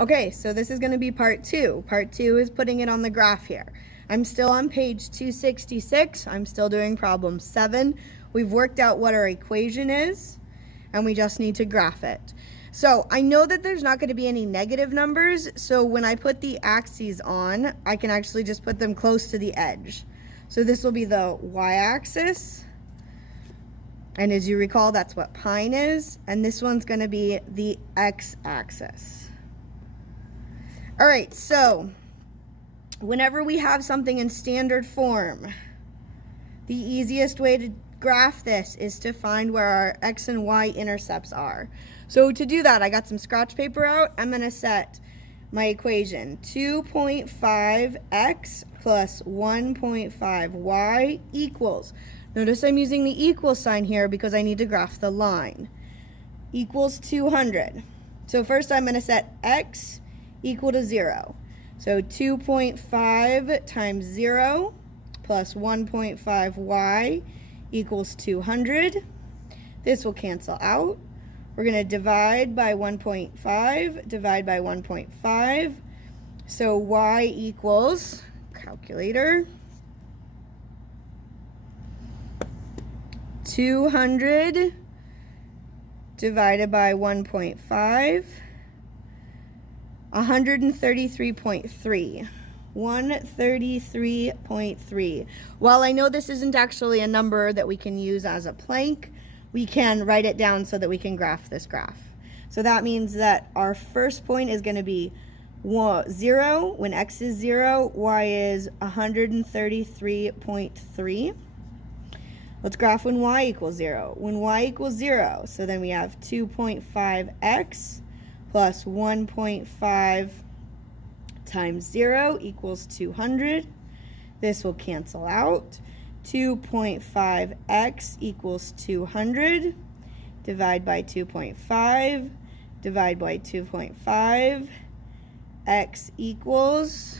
Okay, so this is going to be part 2. Part 2 is putting it on the graph here. I'm still on page 266. I'm still doing problem 7. We've worked out what our equation is, and we just need to graph it. So I know that there's not going to be any negative numbers, so when I put the axes on, I can actually just put them close to the edge. So this will be the y-axis, and as you recall, that's what pine is, and this one's going to be the x-axis. All right, so whenever we have something in standard form, the easiest way to graph this is to find where our x and y intercepts are. So to do that, I got some scratch paper out. I'm going to set my equation 2.5x plus 1.5y equals. Notice I'm using the equal sign here because I need to graph the line. Equals 200. So first I'm going to set x equal to 0. So 2.5 times 0 plus 1.5y equals 200. This will cancel out. We're going to divide by 1.5, divide by 1.5. So y equals, calculator, 200 divided by 1.5. 133.3. 133.3. While I know this isn't actually a number that we can use as a plank, we can write it down so that we can graph this graph. So that means that our first point is going to be 0. When x is 0, y is 133.3. Let's graph when y equals 0. When y equals 0, so then we have 2.5x plus 1.5 times 0 equals 200. This will cancel out. 2.5x equals 200. Divide by 2.5. Divide by 2.5. X equals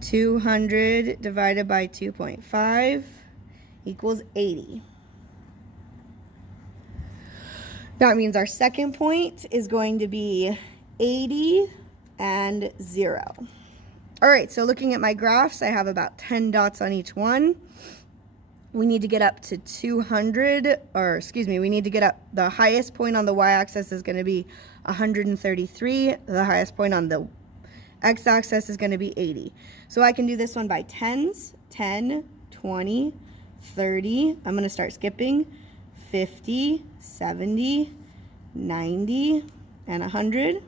200 divided by 2.5 equals 80. That means our second point is going to be 80 and 0. All right, so looking at my graphs, I have about 10 dots on each one. We need to get up to 200, or excuse me, we need to get up, the highest point on the y-axis is going to be 133. The highest point on the x-axis is going to be 80. So I can do this one by tens, 10, 20, 30. I'm going to start skipping. 50, 70, 90, and 100.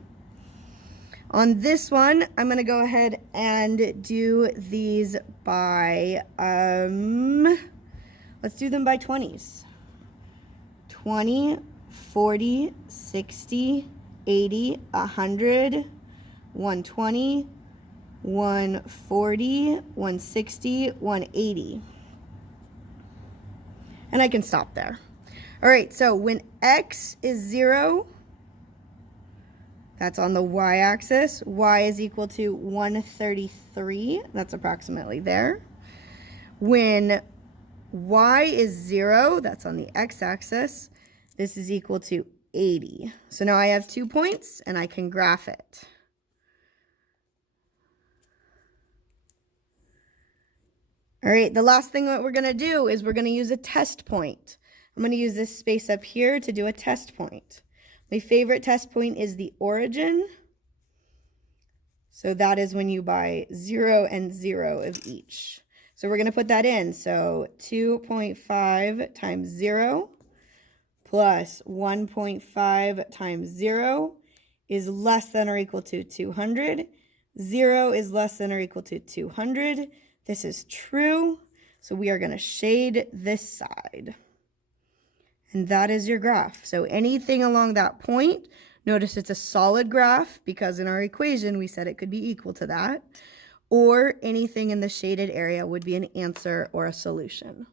On this one, I'm going to go ahead and do these by, let's do them by 20s. 20, 40, 60, 80, 100, 120, 140, 160, 180. And I can stop there. All right, so when x is 0, that's on the y-axis. Y is equal to 133. That's approximately there. When y is 0, that's on the x-axis. This is equal to 80. So now I have 2 points, and I can graph it. All right, the last thing that we're going to do is we're going to use a test point. I'm going to use this space up here to do a test point. My favorite test point is the origin. So that is when you buy 0 and 0 of each. So we're going to put that in. So 2.5 times 0 plus 1.5 times 0 is less than or equal to 200. 0 is less than or equal to 200. This is true. So we are going to shade this side. And that is your graph. So anything along that point, notice it's a solid graph because in our equation we said it could be equal to that. Or anything in the shaded area would be an answer or a solution.